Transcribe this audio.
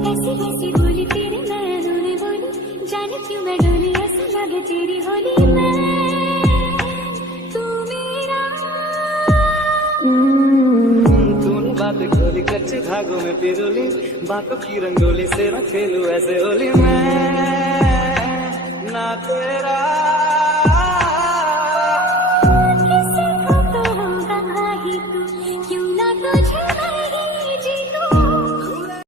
ऐसी वैसी बोली तेरे नैनों ने बोली, जाने क्यों मैं डोली, ऐसा लगे तेरी होली में तू मेरा। तूने बातें खोली कच्चे धागों में पिरोली, बातों की रंगोली से मैं खेलूं ऐसे होली में ना तेरा।